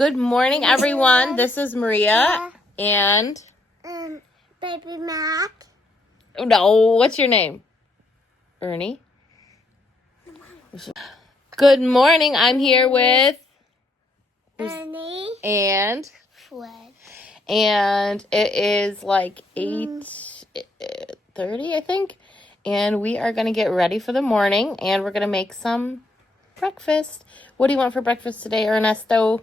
Good morning, everyone. This is Maria and Baby Mac. no, what's your name? Ernie. Good morning. I'm here with Ernie. and Fred. it is like 8:30, I think, and we are gonna get ready for the morning, and we're gonna make some breakfast. What do you want for breakfast today, Ernesto?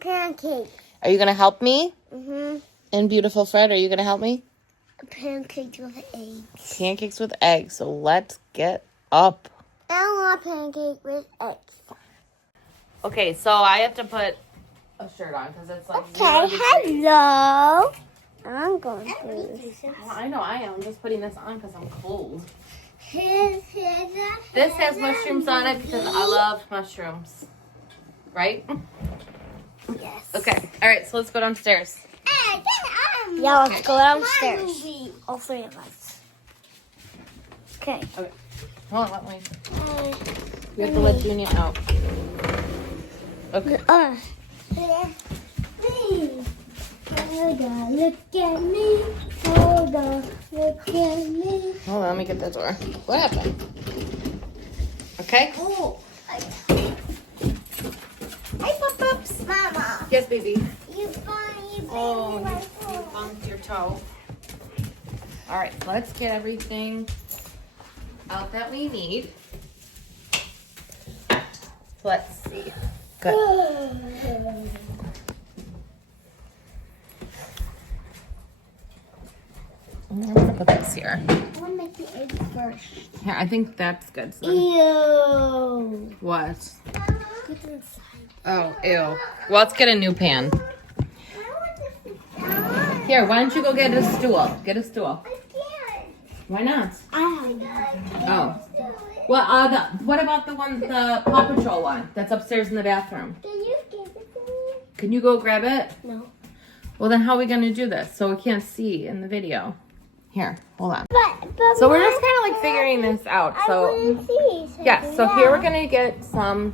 Pancakes. Are you gonna help me? Mhm. And beautiful Fred, are you gonna help me? Pancakes with eggs. Pancakes with eggs. So let's get up. I want pancake with eggs. Okay, so I have to put a shirt on because it's like Okay, 0 degrees. hello. I'm going to. I know I am. I'm just putting this on because I'm cold. Here's This has mushrooms on it because I love mushrooms. Right? Yes. Okay. All right, so let's go downstairs. Yeah, let's go downstairs. All three of us. Okay. Okay. Hold on, let me. We have to let Junior out. Okay. Please. Hold on, look at me. Hold on, look at me. Hold on, let me get the door. What happened? Okay. Oh. Hey, Pups. Mama. Yes, baby. You bumped You bumped your toe. All right, let's get everything out that we need. Let's see. Good. I'm gonna put this here. I want to make the egg first. Here, I think that's good. So Ew. what? Get inside. Oh, ew. Well, let's get a new pan. Here, why don't you go get a stool? Get a stool. I can't. Why not? Oh. Well, what about the Paw Patrol one that's upstairs in the bathroom? Can you give it to me? Can you go grab it? No. Well, then how are we going to do this so we can't see in the video? Here, hold on. But So we're just kind of like figuring this out. I So, want to see. yeah, so here we're going to get some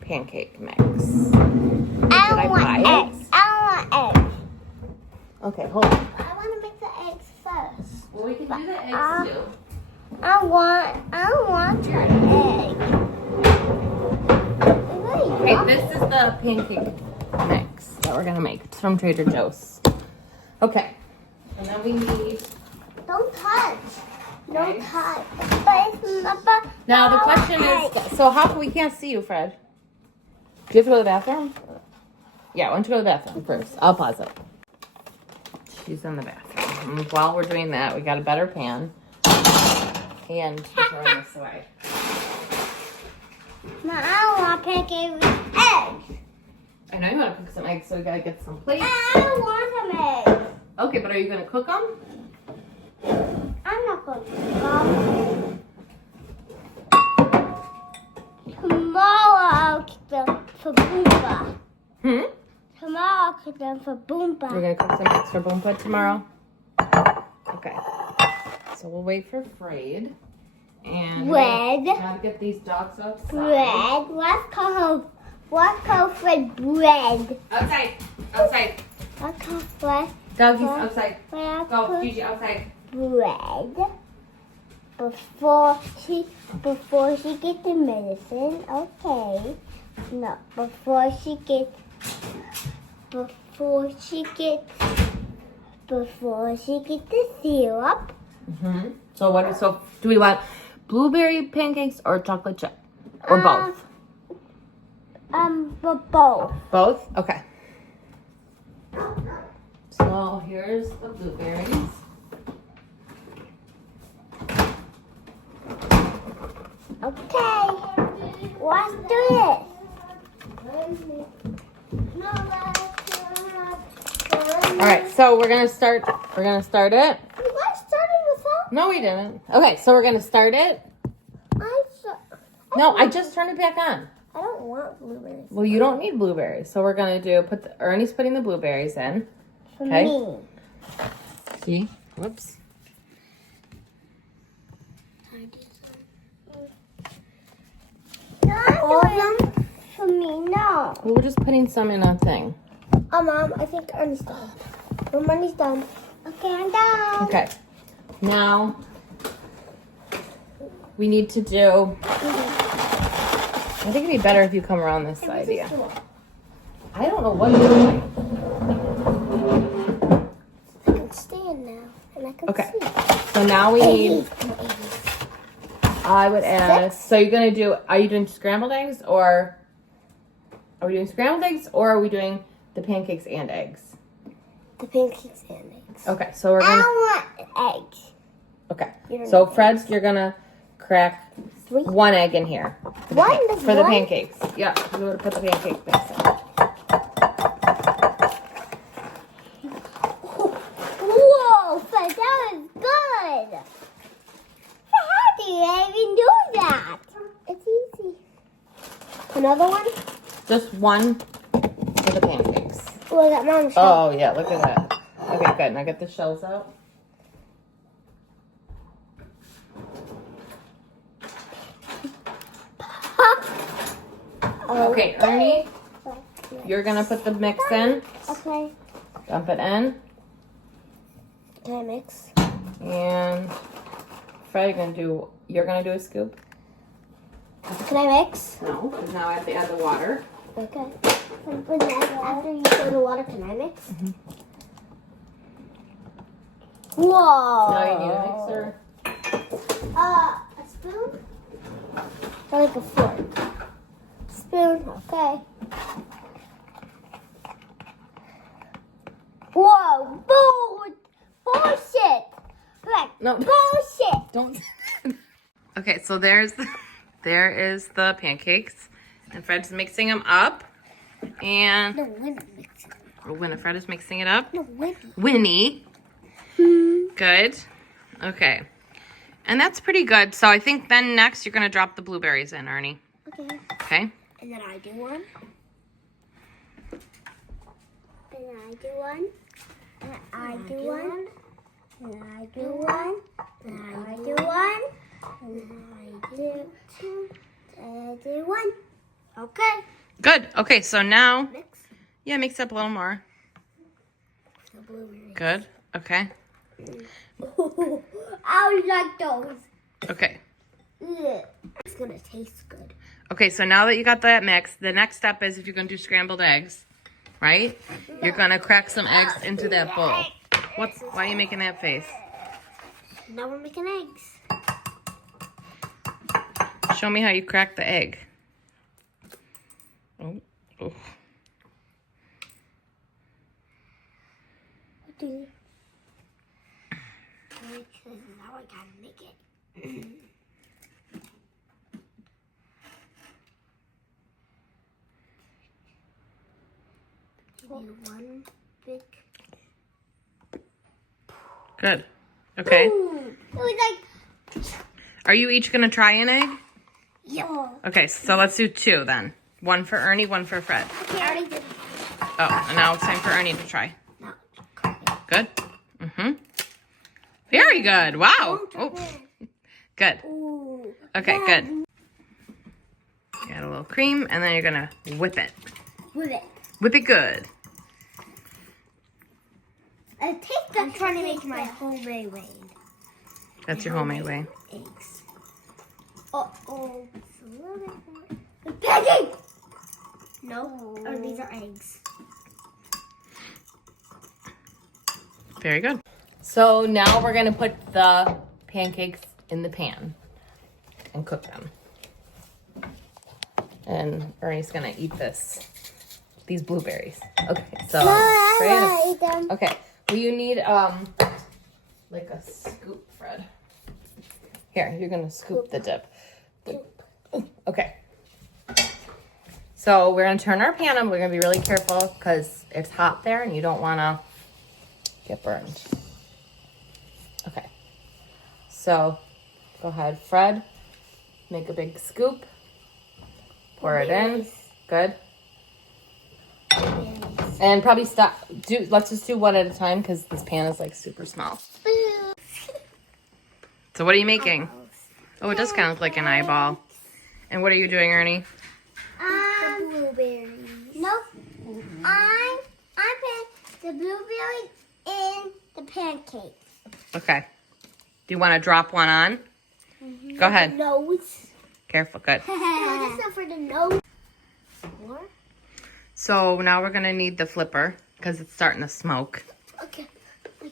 pancake mix. Did I buy it? Eggs. I want eggs. Okay, hold on. I want to make the eggs first. Well, we can do the eggs too. I want the egg. Okay, this is the pancake mix that we're gonna make. It's from Trader Joe's. Okay, and then we need. Don't touch. Don't Okay. touch. Now the question is, so how come we can't see you, Fred? Do you have to go to the bathroom? Yeah, why don't you go to the bathroom first? I'll pause it. She's in the bathroom. And while we're doing that, we got a better pan. And we're throwing this away. Now I want pancake with eggs. I know you want to cook some eggs, so we gotta get some plates. I want some eggs. Okay, but are you gonna cook them? I'm not going to cook. Tomorrow I'll cook them for Boomba. Tomorrow I'll cook them for Boomba. We're gonna cook some eggs for Boompa tomorrow. Okay. So we'll wait for Fred. And Bread. gotta get these dogs outside. Bread. What's called Fred bread? Outside. Outside. What's called Fred? Doggies outside. What's Go, called Gigi, outside. bread? Before she gets the medicine, okay. No, before she gets the syrup. So do we want blueberry pancakes or chocolate chip? Or both? Both. Both? Okay. So here's the blueberries. Okay. Let's do this. All right, so we're gonna start it. You guys started without? No, we didn't. Okay, so we're gonna start it. No, I just turned it back on. I don't want blueberries. Well, you don't need blueberries, so we're gonna do Ernie's putting the blueberries in. For Okay. me. See? Whoops. All of them? For for me, no. Well, we're just putting some in a thing. Oh, Mom, I think Ernie's done. When Ernie's done. Okay, I'm done. Okay. Now, we need to do... I think it'd be better if you come around this side, yeah. I don't know what you're doing. I can stand now, and I can see. So now we need... I would add... So you're going to do... Are you doing scrambled eggs, or... Are we doing scrambled eggs, or are we doing the pancakes and eggs? The pancakes and eggs. Okay, so we're going to... I want eggs. Okay. So, Fred, you're going to crack 3. 1 egg in here. One? For the pancakes. Yeah, we're going to put the pancake mix in. Whoa, Fred, that was good. How do you even do that? It's easy. Another one? Just 1 for the pancakes. Oh, I got Mom's Oh, yeah, look at that. Okay, good. Now get the shells out. Okay, Ernie, you're going to put the mix in. Okay. Dump it in. Can I mix? And Fred, you're going to do a scoop? Can I mix? No, because now I have to add the water. Okay. After you throw the water, can I mix? Mm-hmm. Whoa. Now you need a mixer. A spoon? Or like a fork? Spoon, okay. Whoa, bullshit. Correct. No. Bullshit. Don't. Okay, so there is the pancakes, and Fred's mixing them up. And No, Winnie mixing. when Fred is mixing it up, No, Winnie. Winnie. Good. Okay, and that's pretty good. So I think then next you're gonna drop the blueberries in, Ernie. Okay. Okay. And then I do one. And then I do one. And I do one. And I do one. And I do one. And I do two. And I do one. Okay. Good. Okay, so now, Mix yeah, mix up a little more. the blueberries. Good. Okay. I like those. Okay. Ugh. It's gonna taste good. Okay, so now that you got that mixed, the next step is if you're gonna do scrambled eggs, right? You're gonna crack some eggs into that bowl. Why are you making that face? Now we're making eggs. Show me how you crack the egg. Oh. What do you? This is how I gotta make it. Give you one big. Good. Okay. Boom. It was like. Are you each gonna try an egg? Yeah. Okay, so let's do 2 then. 1 for Ernie, 1 for Fred. Okay, I already did. Oh, and now it's time for Ernie to try. No. Good? Mm-hmm. Very good. Wow. Oh. Good. Ooh. Okay, good. Add a little cream, and then you're gonna whip it. With it. Whip it good. I'm trying to make my homemade way. That's your homemade way. Eggs. Uh-oh. It's a little bit more. Pancake! No. Oh, these are eggs. Very good. So now we're gonna put the pancakes in the pan and cook them. And Ernie's gonna eat these blueberries. Okay, so I eat them. okay. Well, you need like a scoop, Fred. Here, you're gonna scoop the dip. Okay. So we're gonna turn our pan on. We're gonna be really careful because it's hot there and you don't wanna get burned. Okay. So go ahead, Fred. Make a big scoop. Pour it in. Good. And probably stop. Let's just do one at a time because this pan is like super small. So what are you making? Oh, it does kind of look like an eyeball. And what are you doing, Ernie? the blueberry in the pancake. Okay. Do you want to drop one on? Go ahead. Nose. Careful, good. No, this is for the nose. More? So now we're going to need the flipper because it's starting to smoke. Okay.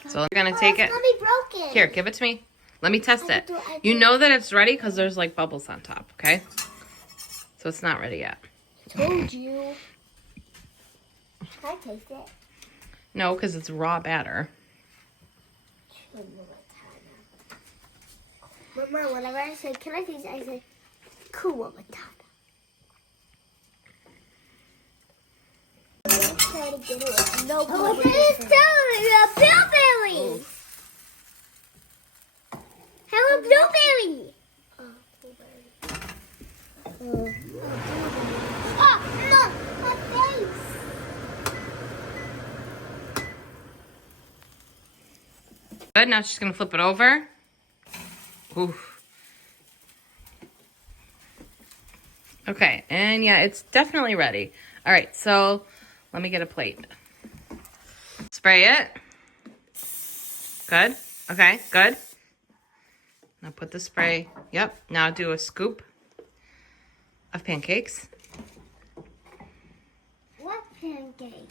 So we're going to take it. It's gonna be broken. Here, give it to me. Let me test it. I You know that it's ready because there's like bubbles on top, okay? So it's not ready yet. Told you. Can I taste it? No, because it's raw batter. Remember, whenever I say, can I taste it, I say, cool matata. Try to get it with no blueberry. Oh, this is a blueberry. Have a blueberry. Oh, look, my face. Good, now she's going to flip it over. Oof. Okay, and yeah, it's definitely ready. All right, so let me get a plate. Spray it. Good. Okay, good. Now put the spray. Yep. Now do a scoop of pancakes. What pancake?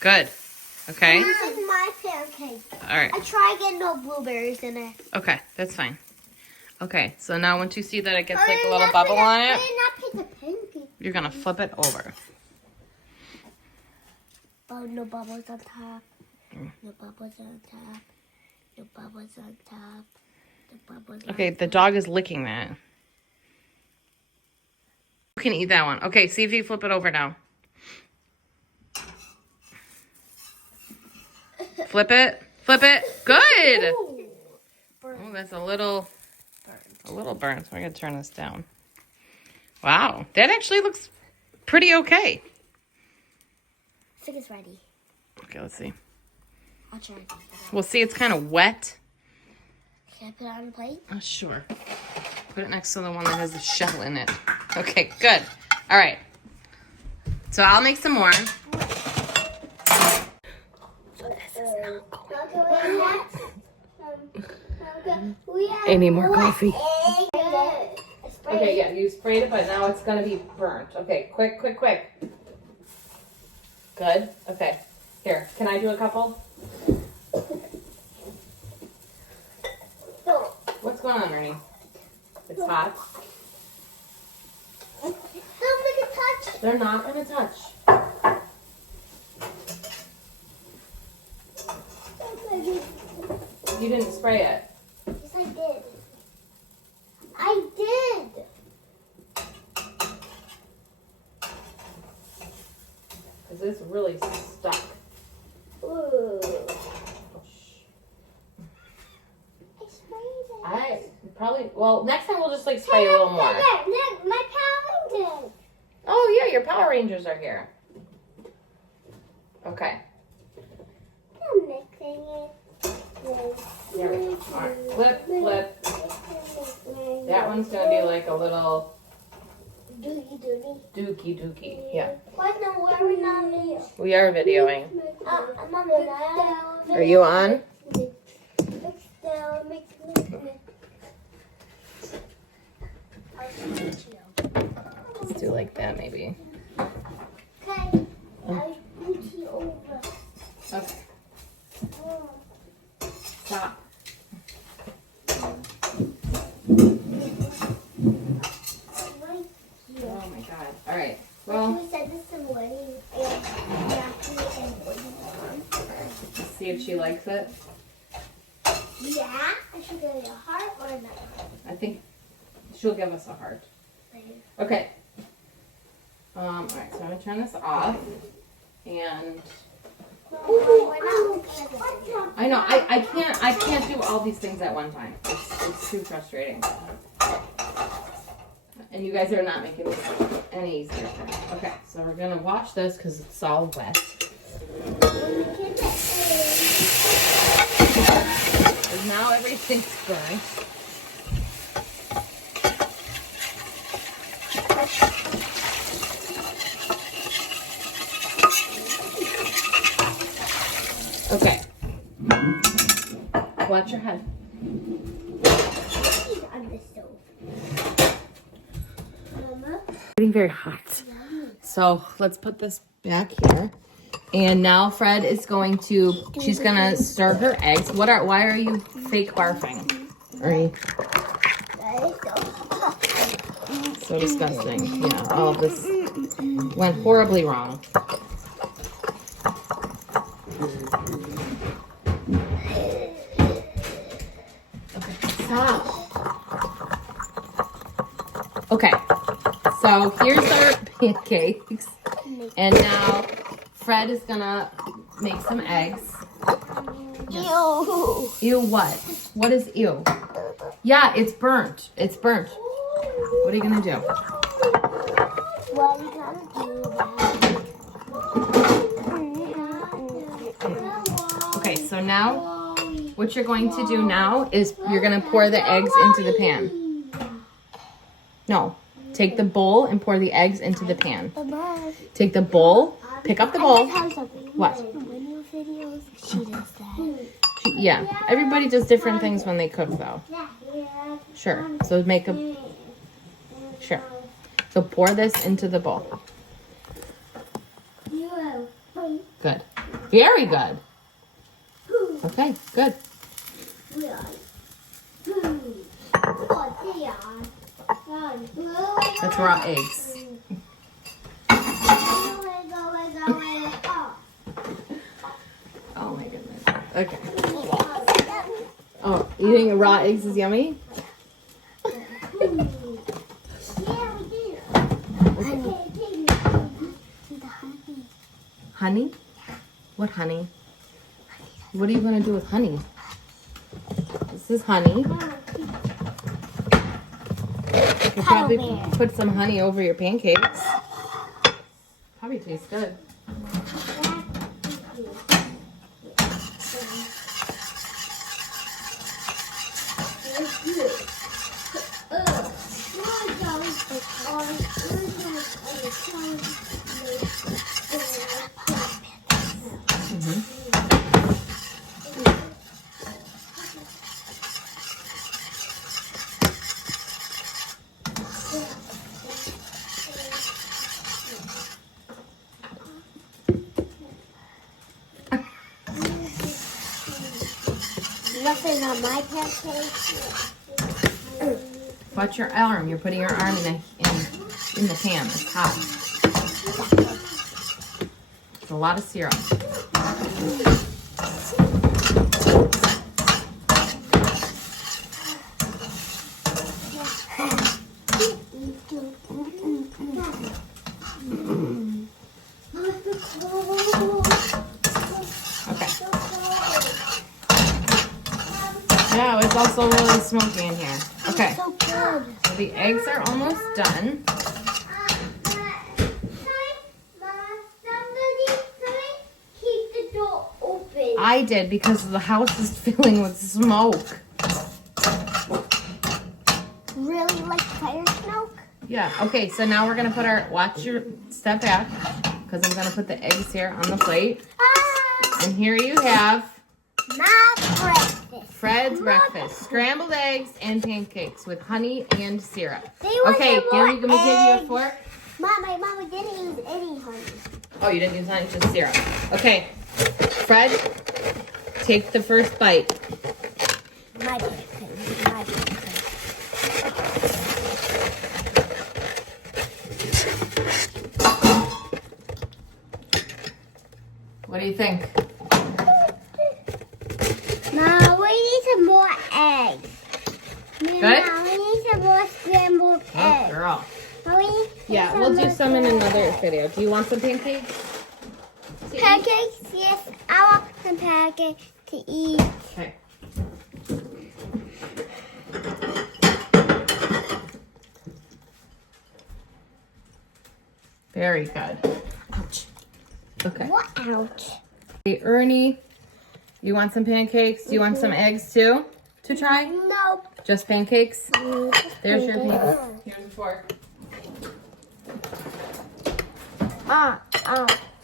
Good. Okay. This is my pancake. All right. I try to get no blueberries in it. Okay, that's fine. Okay, so now once you see that it gets like a little bubble on it, I did not pick the pancake. you're gonna flip it over. Oh, no bubbles on top. No bubbles on top. No bubbles on top. No bubbles on Okay, the dog is licking that. You can eat that one. Okay, see if you flip it over now. Flip it. Flip it. Good. Ooh. Oh, that's a little burnt. So we're gonna turn this down. Wow, that actually looks pretty okay. I think it's ready. Okay, let's see. I'll try. We'll see. It's kind of wet. Can I put it on the plate? Oh, sure. Put it next to the one that has the shell in it. Okay, good. All right. So I'll make some more. Any more coffee? Okay, yeah, you sprayed it, but now it's gonna be burnt. Okay, quick. Good. Okay. Here, can I do a couple? What's going on, Ernie? It's hot. Don't make it touch. They're not gonna touch. You didn't spray it. Yes, I did. I did. Because it's really stuck. Ooh. Oh, I sprayed it. I probably, well, next time we'll just like spray a little more. Look, my Power Rangers. Oh yeah, your Power Rangers are here. Okay. I'm mixing it. There we go. All right. Flip. That one's gonna be like a little dookie. Yeah. Why no, where are we not here? We are videoing. I'm on the Are you on? Mix down, mix. Let's do like that maybe. Okay. I put you over. Okay. Stop. Oh my god. All right. Well, We said this in wedding. let's see if she likes it. Yeah, I should give you a heart or not. I think she'll give us a heart. Okay. All right. So I'm gonna turn this off, and I know I can't do all these things at one time. It's too frustrating. And you guys are not making this any easier for me. Okay, so we're gonna wash this because it's all wet. And now everything's burnt. Watch your head. He's on the stove. Mama? Getting very hot. So let's put this back here. And now Fred is going to, she's gonna stir her eggs. Why are you fake barfing? Ernie? So disgusting. Yeah, all of this went horribly wrong. Okay, stop. Okay, so here's our pancakes. And now Fred is gonna make some eggs. Ew. Ew, what? What is ew? Yeah, it's burnt. It's burnt. What are you gonna do? What are you gonna do? Okay, so now what you're going to do now is you're gonna pour the eggs into the pan. No, take the bowl and pour the eggs into the pan. Take the bowl, pick up the bowl. What? Videos, she does that. Yeah, everybody does different things when they cook though. Sure, so make a, sure. So pour this into the bowl. Good. Very good. Okay, good. That's raw eggs. Oh my goodness. Okay. Oh, eating raw eggs is yummy? Honey? What honey? What are you going to do with honey? This is honey. You could probably put some honey over your pancakes. Probably tastes good. Nothing on my pancakes. Watch your arm. You're putting your arm in the pan. It's hot. It's a lot of syrup. Yeah, it's also really smoky in here. Okay. So good. So the eggs are almost done. I did because the house is filling with smoke. Really like fire smoke? Yeah. Okay, so now we're gonna put watch your step back because I'm gonna put the eggs here on the plate. And here you have My breakfast. Fred's breakfast. Scrambled eggs and pancakes with honey and syrup. Want Okay, some here more you gonna give you a eggs? fork. Mom, my mama didn't use any honey. Oh, you didn't use honey, just syrup. Okay, Fred, take the first bite. My breakfast. My breakfast. What do you think? Mom, we need some more eggs. Good? Mom, we need some more scrambled Oh, eggs. girl. Mom, we need Yeah, we'll do more some in scrambled another eggs. video. Do you want some pancakes? to eat? Pancakes? Yes, I want some pancakes to eat. Okay. Very good. Ouch. Okay. What? Ouch. Hey, Ernie, you want some pancakes? Do you want some eggs too to try? Nope. Just pancakes? There's your pancakes. Here's a fork.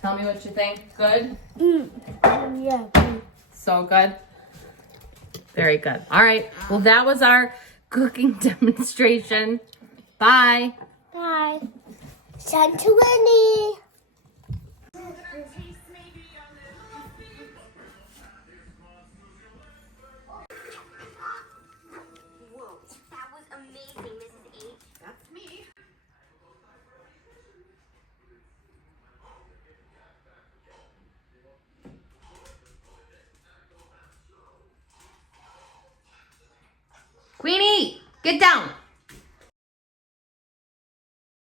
Tell me what you think. Good? Yeah. So good? Very good. All right. Well, that was our cooking demonstration. Bye. Bye. Santorini. Whoa, that was amazing, Mrs. H. That's me. Queenie, get down.